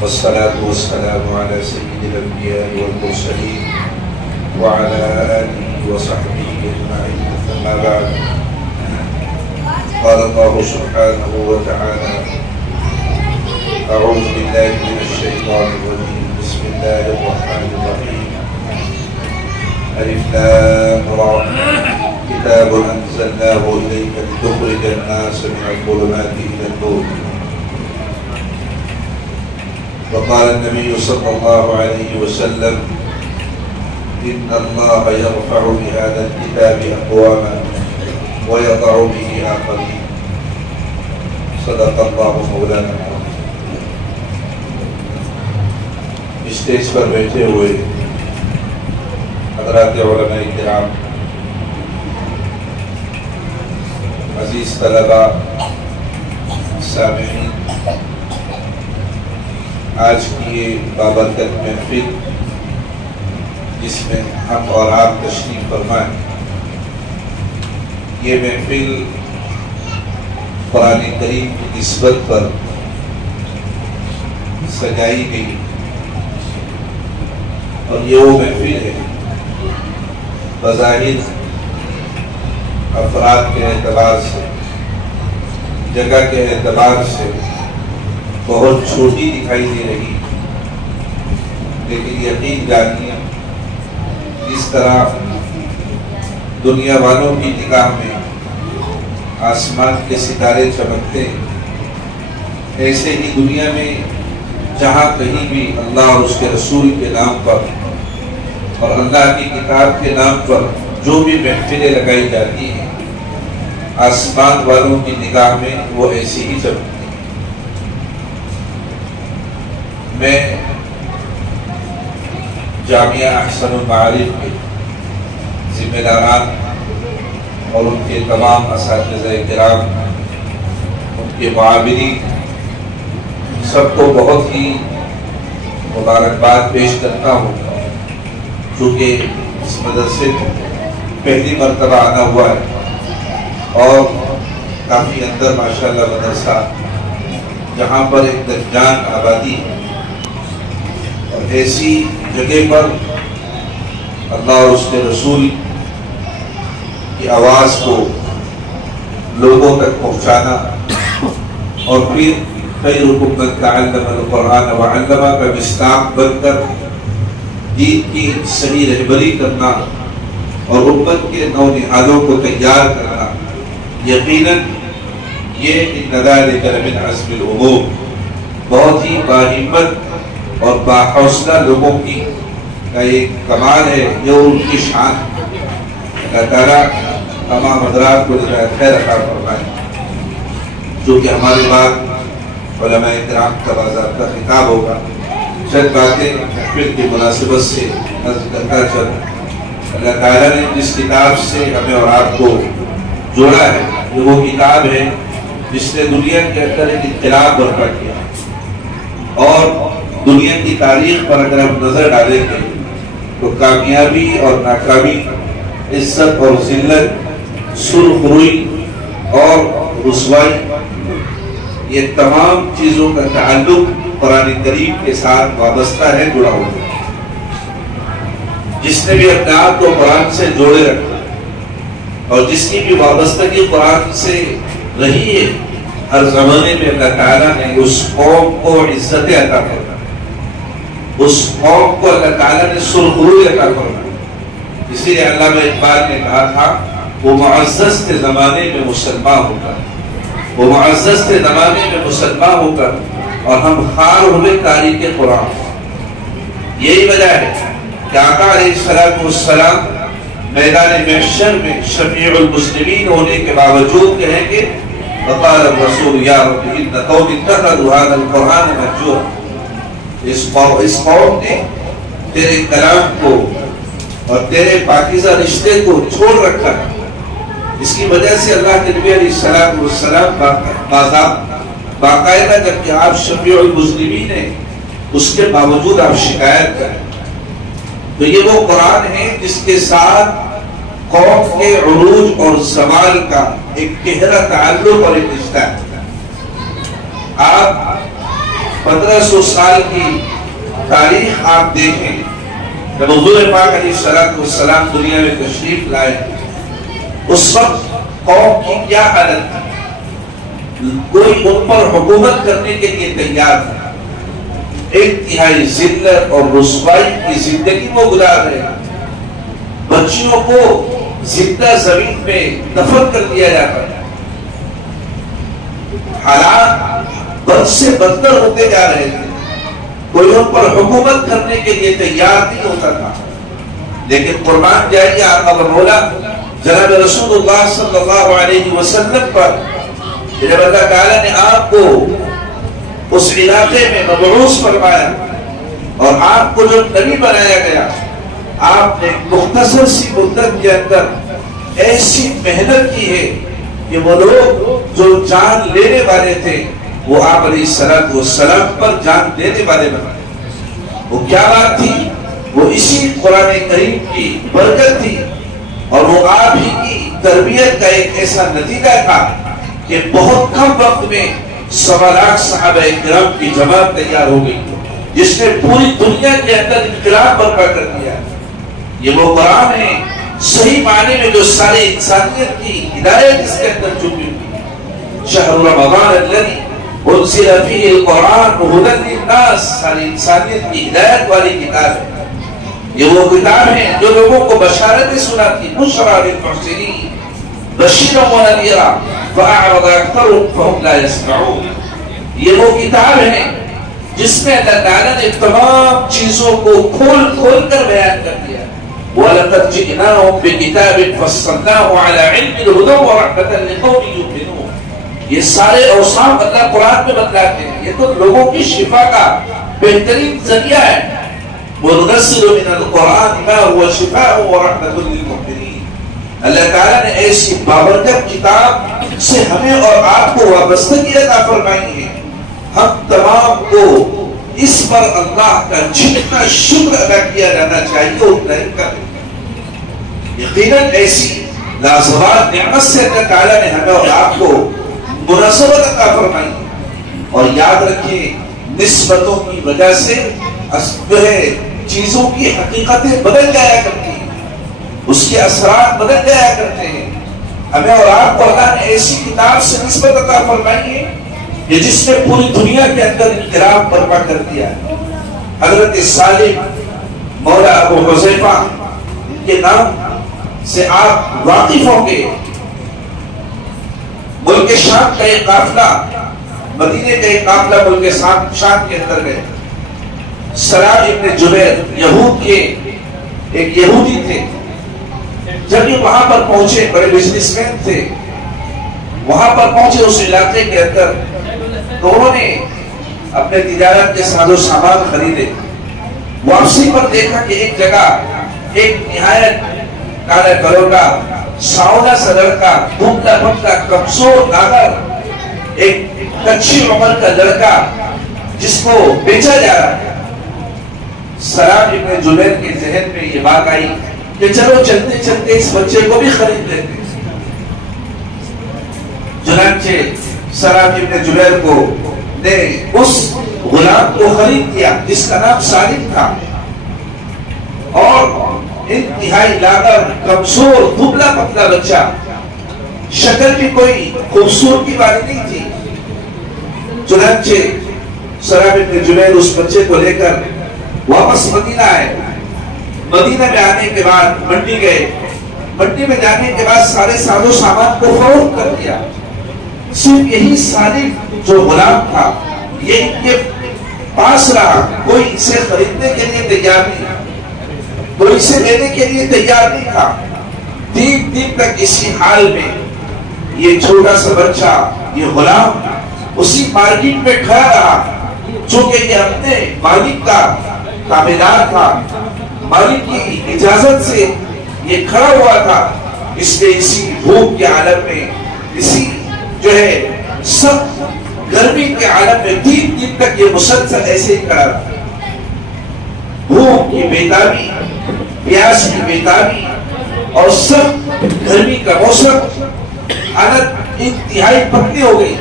والصلاة والسلام على سيد الأنبياء والمرسلين وعلى آله وصحبه أجمعين. أما بعد، قال الله سبحانه وتعالى: أعوذ بالله من الشيطان الرجيم، بسم الله الرحمن الرحيم. ألف لام را، كتاب أنزلناه إليك لتخرج الناس من الظلمات إلى النور. وقال النبي صلى الله عليه وسلم: إن الله يرفع بهذا الكتاب أقواما ويضع به آخرين. صدق الله مولانا العظيم۔ اسٹیج پر بیٹھے ہوئے حضرات علماء کرام، عزیز طلباء، سامعین، آج کی یہ بابرکت محفل جس میں ہم اور آپ تشریف فرمائیں، یہ محفل قرآن کریم کی نسبت پر سجائی گئی، اور یہ وہ محفل ہے بظاہر افراد کے اعتبار سے، جگہ کے اعتبار سے بہت چھوٹی دکھائی دے رہی، لیکن یقین جانیے اس طرح دنیا والوں کی نگاہ میں آسمان کے ستارے چمکتے ہیں، ایسے ہی دنیا میں جہاں کہیں بھی اللہ اور اس کے رسول کے نام پر اور اللہ کی کتاب کے نام پر جو بھی محفلیں لگائی جاتی ہیں، آسمان والوں کی نگاہ میں وہ ایسی ہی چمکتی ہیں۔ میں جامعہ احسن المعارف کے ذمہ داران اور ان کے تمام اساتذہ کرام، ان کے معاونین، سب کو بہت ہی مبارکباد پیش کرتا ہوں، چونکہ اس مدرسے میں پہلی مرتبہ آنا ہوا ہے اور کافی اندر ماشاءاللہ مدرسہ، جہاں پر ایک درجان آبادی ہے، اور ایسی جگہ پر اللہ اور اس کے رسول کی آواز کو لوگوں تک پہنچانا، اور پھر خیرکم من تعلم القرآن وعلمہ کا مصداق بن کر دین کی صحیح رہبری کرنا اور امت کے نونہالوں کو تیار کرنا، یقیناً یہ ان ذلک لمن عزم الامور، بہت ہی باہمت اور باحوصلہ لوگوں کی کا ایک کمال ہے، جو ان کی شان۔ اللہ تعالیٰ تمام حضرات کو جزائے خیر عطا فرمائے۔ جو کہ ہمارے بعد علماء کرام کا باضابطہ خطاب ہوگا، چند باتیں محفل کی مناسبت سے عرض کرتا چل۔ اللہ تعالیٰ نے جس کتاب سے ہمیں اور آپ کو جوڑا ہے، وہ کتاب ہے جس نے دنیا کے اندر ایک انقلاب برپا کیا، اور دنیا کی تاریخ پر اگر ہم نظر ڈالیں گے تو کامیابی اور ناکامی، عزت اور ذلت، سرخ روئی اور رسوائی، یہ تمام چیزوں کا تعلق قرآن کریم کے ساتھ وابستہ ہے، جڑا ہوا ہے۔ جس نے بھی اپنے آپ کو قرآن سے جوڑے رکھا اور جس کی بھی وابستگی قرآن سے رہی ہے، ہر زمانے میں اللہ تعالیٰ نے اس قوم کو عزت عطا فرمائی، اس قوم کو اللہ تعالیٰ نے سرخروئی عطا فرمائی۔ اسی لیے علامہ اقبال نے کہا تھا، وہ معزز تھے زمانے میں مسلمان ہو کر، وہ معزز تھے زمانے میں مسلمان ہو کر، اور ہم خار ہوئے تاریخ قرآن۔ یہی وجہ ہے کہ آقا علیہ السلام میدان محشر میں شفیع المسلمین ہونے کے باوجود کہیں گے: وقال الرسول یا رب ان قوم اتخذوا هذا القرآن مهجورا۔ اس قوم نے تیرے کلام کو اور تیرے پاکیزہ رشتے کو چھوڑ رکھا ہے۔ اس کی وجہ سے اللہ کے نبی علیہ السلام باقاعدہ جبکہ آپ شفیع المسلمین ہیں، اس کے باوجود آپ شکایت کریں۔ تو یہ وہ قرآن ہے جس کے ساتھ قوم کے عروج اور زوال کا ایک گہرا تعلق اور ایک رشتہ ہے۔ آپ 1500 سال کی تاریخ آپ دیکھیں، جب حضور پاک علیہ السلام دنیا میں تشریف لائے اس وقت قوم کی کیا حالت تھی؟ کوئی ان پر حکومت کرنے کے لیے تیار تھا، انتہائی ذلت اور رسوائی کی زندگی وہ گزار رہے ہیں، بچیوں کو زندہ زمین پہ دفن کر دیا جاتا ہے، حالات بد سے بدتر ہوتے جا رہے تھے، کوئی ان پر حکومت کرنے کے لیے تیار نہیں ہوتا تھا۔ لیکن قربان جائیے آقا و مولا جناب رسول اللہ صلی اللہ علیہ وسلم پر جب اللہ تعالیٰ نے آپ کو اس علاقے میں مبعوث فرمایا اور آپ کو جو نبی بنایا گیا، آپ نے مختصر سی مدت کے اندر ایسی محنت کی ہے کہ وہ لوگ جو جان لینے والے تھے وہ آپ علیہ السلام پر جان دینے والے بنے۔ وہ کیا بات تھی؟ وہ اسی قرآن کریم کی برکت تھی اور وہ آپ ہی کی تربیت کا ایک ایسا نتیجہ تھا کہ بہت کم وقت میں 1.25 لاکھ صحابہ کرام کی جماعت تیار ہو گئی جس نے پوری دنیا کے اندر انقلاب برپا کر دیا۔ یہ وہ قرآن ہے صحیح معنی میں جو سارے انسانیت کی ہدایت اس کے اندر چھپی ہوئی۔ شہر رمضان الذی انزل فیہ القرآن ہدی للناس، ساری انسانیت کی ہدایت والی کتاب ہے۔ یہ وہ کتاب ہے جو لوگوں کو بشارتیں سناتی، بشریٰ للمحسنین بشیرا ونذیرا فأعرض أكثرهم فهم لا يسمعون۔ یہ وہ کتاب ہے جس میں اللہ تعالیٰ نے تمام چیزوں کو کھول کھول کر بیان کر دیا۔ وَلَقَدْ جِئْنَاهُمْ بِكِتَابٍ فَصَّلْنَاهُ عَلَى عِلْمٍ هُدًى وَرَحْمَةً لِقَوْمٍ يُؤْمِنُونَ۔ یہ سارے اوصاف اللہ قرآن میں بتلاتے ہیں، یہ تو لوگوں کی شفا کا بہترین ذریعہ ہے۔ وَنُنَزِّلُ مِنَ الْقُرْآنِ مَا هُوَ شِفَاءٌ وَرَحْمَةٌ لِلْمُؤْمِنِينَ۔ اللہ تعالیٰ نے ایسی بابرکت کتاب سے ہمیں اور آپ کو وابستگی عطا فرمائی ہے۔ ہم تمام کو اس پر اللہ کا جتنا شکر ادا کیا جانا چاہیے اتنا ہی کریں۔ یقیناً ایسی لازوال نعمت سے اللہ تعالیٰ نے ہمیں اور آپ کو مناسبت عطا فرمائی، اور یاد رکھیں نسبتوں کی وجہ سے جو ہے چیزوں کی حقیقتیں بدل جایا کرتی ہیں، اس کے اثرات بدل جایا کرتے ہیں۔ ہمیں اور آپ کو اللہ نے ایسی کتاب سے نسبت عطا فرمائی ہے کہ جس نے پوری دنیا کے اندر انقلاب برپا کر دیا ہے۔ حضرت سالم مولا ابو حذیفہ کے نام سے آپ واقف ہوں گے۔ ملک شام کا ایک قافلہ، مدینے کا ایک قافلہ ملک شام کے اندر گئے۔ سلام ابن جبیر یہود کے ایک یہودی تھے، جب یہ وہاں پر پہنچے، بڑے بزنس مین تھے، وہاں پر پہنچے اس علاقے کے اندر تو انہوں نے اپنے تجارت کے ساز و سامان خریدے۔ واپسی پر دیکھا کہ ایک جگہ ایک نہایت کالا کلوٹا ساؤنا سا لڑکا، دھندلا پھندلا کمزور ناگر، ایک کچی عمر کا لڑکا جس کو بیچا جا رہا ہے۔ سلام ابن جبیر کے ذہن میں یہ بات آئی کہ چلو چلتے چلتے اس بچے کو بھی خرید لیتے۔ چنانچہ سلام ابن جبیر کو نے اس غلام کو خرید کیا جس کا نام سالم تھا، اور انتہائی لاغر کمزور دبلا پتلا بچہ، شکل بھی کوئی خوبصورتی والی نہیں تھی۔ چنانچہ سلام ابن جبیر اس بچے کو لے کر واپس مدینہ آئے۔ مدینہ میں آنے کے بعد منڈی گئے، منڈی میں جانے کے بعد سارے ساز و سامان کو فروخت کر دیا۔ صرف یہی سالم جو غلام تھا یہ ان کے پاس رہا، کوئی اسے خریدنے کے لیے تیار نہیں تھا، کوئی اسے لینے کے لیے تیار نہیں تھا۔ 3 دن تک اسی حال میں یہ چھوٹا سا بچہ، یہ غلام اسی مارکیٹ میں کھڑا رہا، چونکہ یہ اپنے مالک کا تابعدار تھا، مالک کی اجازت سے یہ کھڑا ہوا تھا، اس لیے اسی بھوک کے عالم میں، اسی جو ہے سخت گرمی کے عالم میں 3 دن تک یہ مسلسل ایسے ہی کھڑا رہا۔ بھوک کی بیتابی، پیاس کی بیتابی اور سخت گرمی کا موسم، حالت انتہائی پتلی ہو گئی۔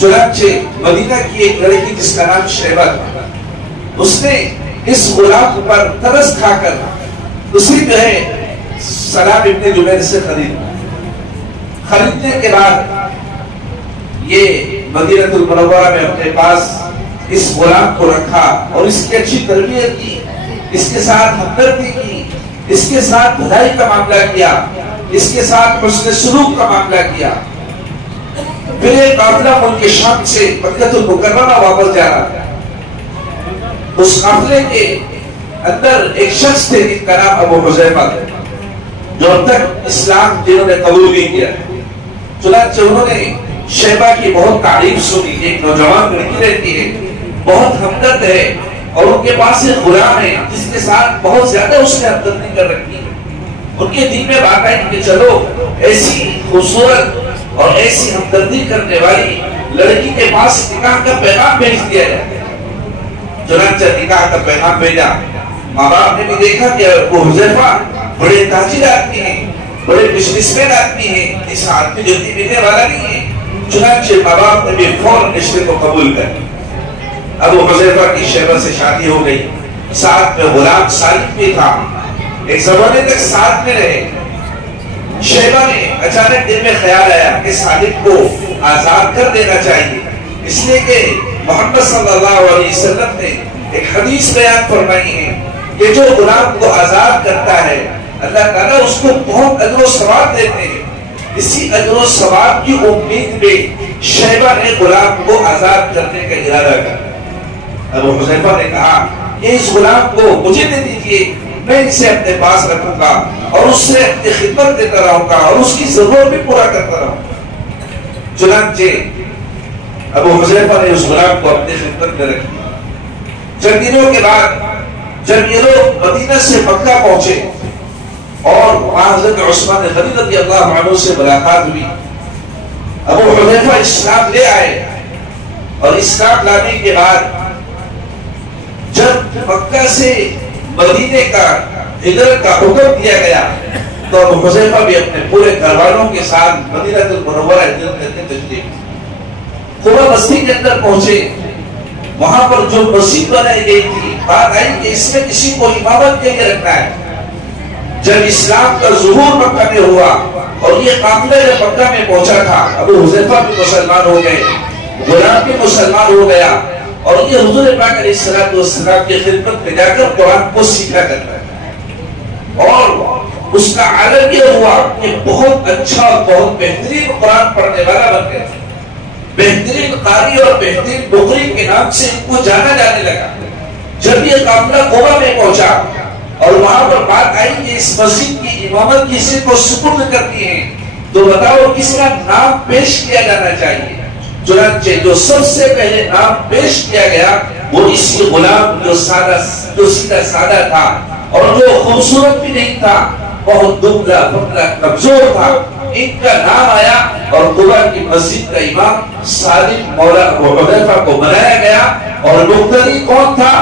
چنانچہ مدینہ کی ایک لڑکی جس کا نام شیبہ تھا، اس نے اس غلام پر ترس کھا کر اسی جو ہے سلام ابن جبیر سے خریدنے کے بعد یہ مدینہ المنورہ میں اپنے پاس اس غلام کو رکھا اور اس کی اچھی تربیت کی، اس کے ساتھ ہمدردی کی، اس کے ساتھ بھلائی کا معاملہ کیا، اس کے ساتھ حسن سلوک کا معاملہ کیا۔ پھر ایک قافلہ ملک شام سے مکہ المکرمہ واپس جا رہا تھا، اس قافلے کے اندر ایک شخص تھے جن کا نام ابو حذیفہ تھا، جو اب تک اسلام جنہوں نے قبول نہیں کیا۔ چنانچہ انہوں نے شیبہ کی بہت تعریف سنی، ایک نوجوان لڑکی رہتی ہے، بہت ہمدرد ہے، اور ان کے پاس ایک غلام ہے جس کے ساتھ بہت زیادہ اس نے ہمدردی کر رکھی ہے۔ ان کے دل میں بات آئی کہ چلو ایسی خوبصورت اور ایسی ہمدردی کرنے والی لڑکی کے پاس نکاح کا پیغام بھیج دیا جائے۔ چنانچہ نکاح کا پیغام بھیجا۔ ماں باپ نے بھی دیکھا کہ وہ حذیفہ بڑے تاجر آدمی ہیں، بڑے بزنس مین آدمی ہیں، اس آدمی جلدی ملنے والا نہیں ہے۔ چنانچہ ماں باپ نے بھی فوراً رشتے کو قبول کر لیا۔ ابو حذیفہ کی شیبہ سے شادی ہو گئی، ساتھ میں غلام سالم بھی تھا، ایک زمانے تک ساتھ میں رہے۔ شیبہ نے اچانک دل میں خیال آیا کہ سالم کو آزاد کر دینا چاہیے، اس لیے کہ محمد صلی اللہ علیہ وسلم نے ایک حدیث بیان فرمائی ہے کہ جو غلام کو آزاد کرتا ہے اللہ تعالیٰ اس کو بہت اجر و ثواب دیتے ہیں۔ اسی اجر و ثواب کی امید میں شیبہ نے غلام کو آزاد کرنے کا ارادہ کیا۔ ابو حذیفہ نے کہا کہ اس غلام کو مجھے دے دیجئے، میں اسے اپنے پاس رکھوں گا اور اس سے اپنی خدمت دیتا رہوں گا اور اس کی ضرورت بھی پورا کرتا رہوں گا۔ چنانچہ ابو حذیفہ نے اس غلام کو اپنی خدمت میں رکھ دیا۔ چند دنوں کے بعد جب یہ لوگ مدینہ سے مکہ پہنچے اور وہاں حضرت عثمان غنی رضی اللہ عنہ سے ملاقات ہوئی، ابو حذیفہ اسلام لے آئے، اور اسلام لانے کے بعد جب مکہ سے مدینے کا ہجرت کا حکم دیا گیا تو ابو حذیفہ بھی اپنے پورے گھر والوں کے ساتھ مدینہ المنورہ ہجرت کرنے تشریف۔ قبا بستی کے اندر پہنچے، وہاں پر جو مسجد بنائی گئی تھی، بات آئی کہ اس میں کسی کو امامت کے لیے رکھنا ہے۔ جب اسلام کا ظہور مکہ میں ہوا اور یہ قافلہ جب مکہ میں پہنچا تھا، ابو حذیفہ بھی مسلمان ہو گئے، غلام بھی مسلمان ہو گیا، اور یہ حضور پاک علیہ السلام کی خدمت میں جا کر قرآن کو سیکھا کرتا ہے، اور اس کا عالم یہ ہوا کہ بہت اچھا اور بہت بہترین قرآن پڑھنے والا بن گیا، بہترین قاری اور بہترین بخاری کے نام سے ان کو جانا جانے لگا۔ جب یہ قافلہ قبا میں پہنچا اور وہاں پر بات آئی کہ اس مسجد کی امامت کسی کو سپرد کرتی ہے تو بتاؤ کس کا نام پیش کیا جانا چاہیے۔ چنانچہ جو سب سے پہلے نام پیش کیا گیا وہ اسی غلام جو سیدھا سادہ تھا اور جو خوبصورت بھی نہیں تھا، بہت دبلا پتلا کمزور تھا، ان کا نام آیا اور قبا کی مسجد کا امام سالم مولا ابو حذیفہ کو بنایا گیا۔ اور مقتدی کون تھا؟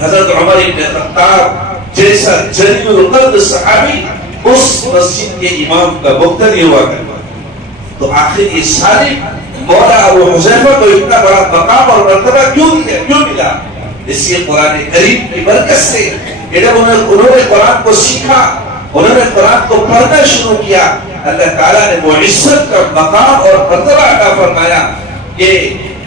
حضرت عمر بن خطاب جیسا جلیل القدر صحابی اس مسجد کے امام کا مقتدی ہوا کرتا۔ تو آخر یہ سالم مولا ابو حذیفہ کو اتنا بڑا مقام اور مرتبہ کیوں ملا؟ اس لیے قرآن کریم کی برکت سے جب انہوں نے قرآن کو سیکھا، انہوں نے قرآن کو پڑھنا شروع کیا، اللہ تعالیٰ نے وہ عزت کا مقام اور مرتبہ عطا فرمایا کہ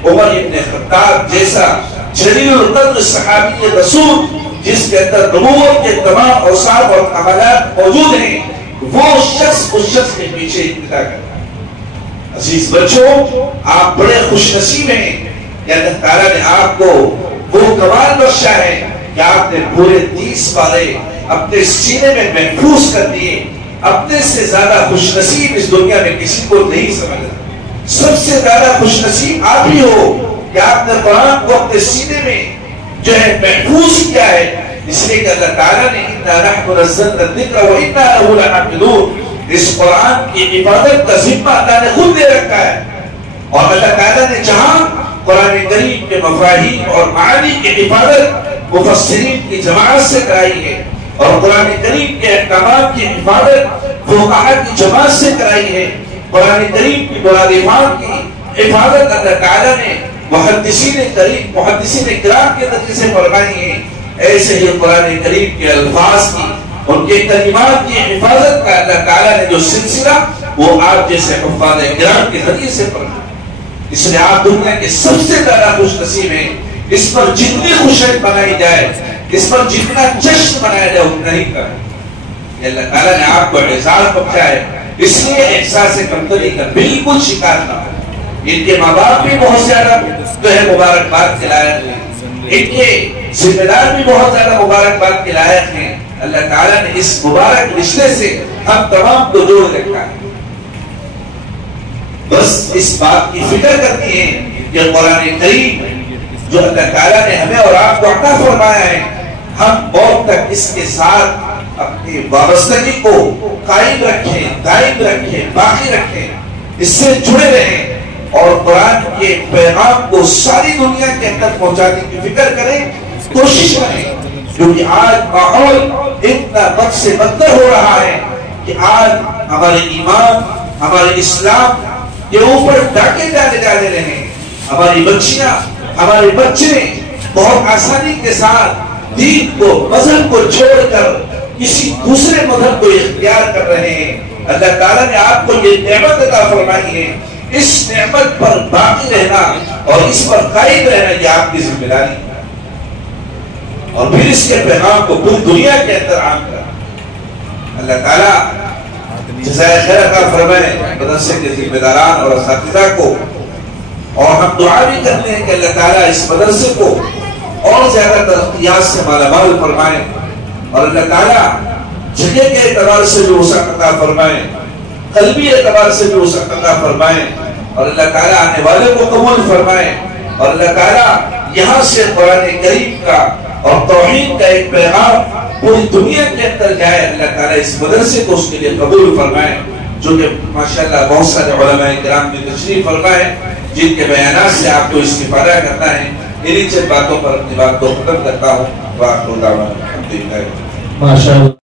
عمر بن خطاب جیسا جلیل القدر صحابی رسول جس کے اندر نبوت کے تمام اوصاف اور کمالات موجود ہیں، وہ شخص اس شخص کے پیچھے اقتدا کرتا ہے۔ عزیز بچوں، آپ بڑے خوش نصیب ہیں کہ اللہ تعالیٰ نے آپ کو وہ کمال بخشا ہے کہ آپ نے پورے 30 پارے اپنے سینے میں محفوظ کر دیے۔ اپنے سے زیادہ خوش نصیب اس دنیا میں کسی کو نہیں سمجھا۔ سب سے زیادہ خوش نصیب آپ ہی ہو کہ آپ نے قرآن کو اپنے سینے میں جو ہے محفوظ کیا ہے، اس لیے کہ اللہ تعالیٰ نے اِنَّا نَحْنُ نَزَّلْنَا الذِّكْرَ وَإِنَّا لَهُ لَحَافِظُونَ، اس قرآن کی حفاظت کا ذمہ اللہ نے خود دے رکھا ہے۔ اور اللہ تعالیٰ نے جہاں قرآن کریم کے مفاہیم اور معانی کی حفاظت مفسرین کی جماعت سے کرائی ہے، اور قرآن کریم کے احکامات کی حفاظت فقہاء کی جماعت سے کرائی ہے، قرآن کریم کی مرادفات کی حفاظت اللہ تعالیٰ نے محدثین کرام کے ذریعے سے فرمائی ہے. ایسے ہی قرآن کریم کے الفاظ کی، ان کے کلمات کی حفاظت کا اللہ تعالیٰ نے جو سلسلہ وہ آپ جیسے حفاظ کرام کے ذریعے سے فرمایا. اس لیے آپ دنیا کے سب سے زیادہ خوش نصیب ہیں. اس پر جتنی خوشی منائی جائے، اس پر جتنا جشن منایا جائے اتنا ہی کریں. یہ اللہ تعالیٰ نے آپ کو اعزاز بخشا ہے، اس لیے احساس کمتری کا بالکل شکار نہ ہو. ان کے ماں باپ بھی بہت زیادہ جو ہے مبارکباد کے لائق ہیں، ان کے ذمہ دار بھی بہت زیادہ مبارکباد کے لائق ہیں. اللہ تعالیٰ نے اس مبارک رشتے سے ہم تمام کو جوڑ رکھا ہے. بس اس بات کی فکر کرنی ہے کہ قرآن کریم جو اللہ تعالیٰ نے ہمیں اور آپ کو عطا فرمایا ہے، ہم موت تک اس کے ساتھ اپنی وابستگی کو قائم رکھیں، دائم رکھیں، باقی رکھیں، اس سے جڑے رہیں اور قرآن کے پیغام کو ساری دنیا کے اندر پہنچانے کی فکر کریں، کوشش کریں. کیونکہ آج ماحول اتنا بد سے بدتر ہو رہا ہے کہ آج ہمارے ایمان، ہمارے اسلام کے اوپر ڈاکے ڈالے جا رہے ہیں. ہماری بچیاں، ہمارے بچے بہت آسانی کے ساتھ دین کو، مذہب کو چھوڑ کر کسی دوسرے مذہب کو اختیار کر رہے ہیں. اللہ تعالیٰ نے آپ کو یہ نعمت عطا فرمائی ہے، اس نعمت پر باقی رہنا اور اس پر قائم رہنا یہ آپ کی ذمہ داری ہے، اور پھر اس کے پیغام کو پوری دنیا کے اندر عام کرنا. اللہ تعالیٰ جزائے خیر عطا فرمائے مدرسے کے ذمہ داران اور اساتذہ کو. اور ہم دعا بھی کرتے ہیں کہ اللہ تعالیٰ اس مدرسے کو اور زیادہ ترقیات سے مالا مال فرمائے، اور اللہ تعالیٰ جگہ کے اعتبار سے بھی وسعت عطا فرمائے، قلبی اعتبار سے بھی وسعت عطا فرمائے، اور اللہ تعالیٰ آنے والے کو قبول فرمائے، اور اللہ تعالیٰ یہاں سے قرآن کریم کا اور توحید کا ایک پیغام پوری دنیا کے اندر جائے. اللہ تعالیٰ اس مدرسے کو اس کے لیے قبول فرمائے، جو کہ ماشاءاللہ بہت سارے علماء کرام نے تشریف فرمائے جن کے بیانات سے آپ کو استفادہ کرنا ہے. انہی چند باتوں پر اپنی بات کو ختم کرتا ہوں. وآخر دعوانا الحمدللہ. ماشاءاللہ.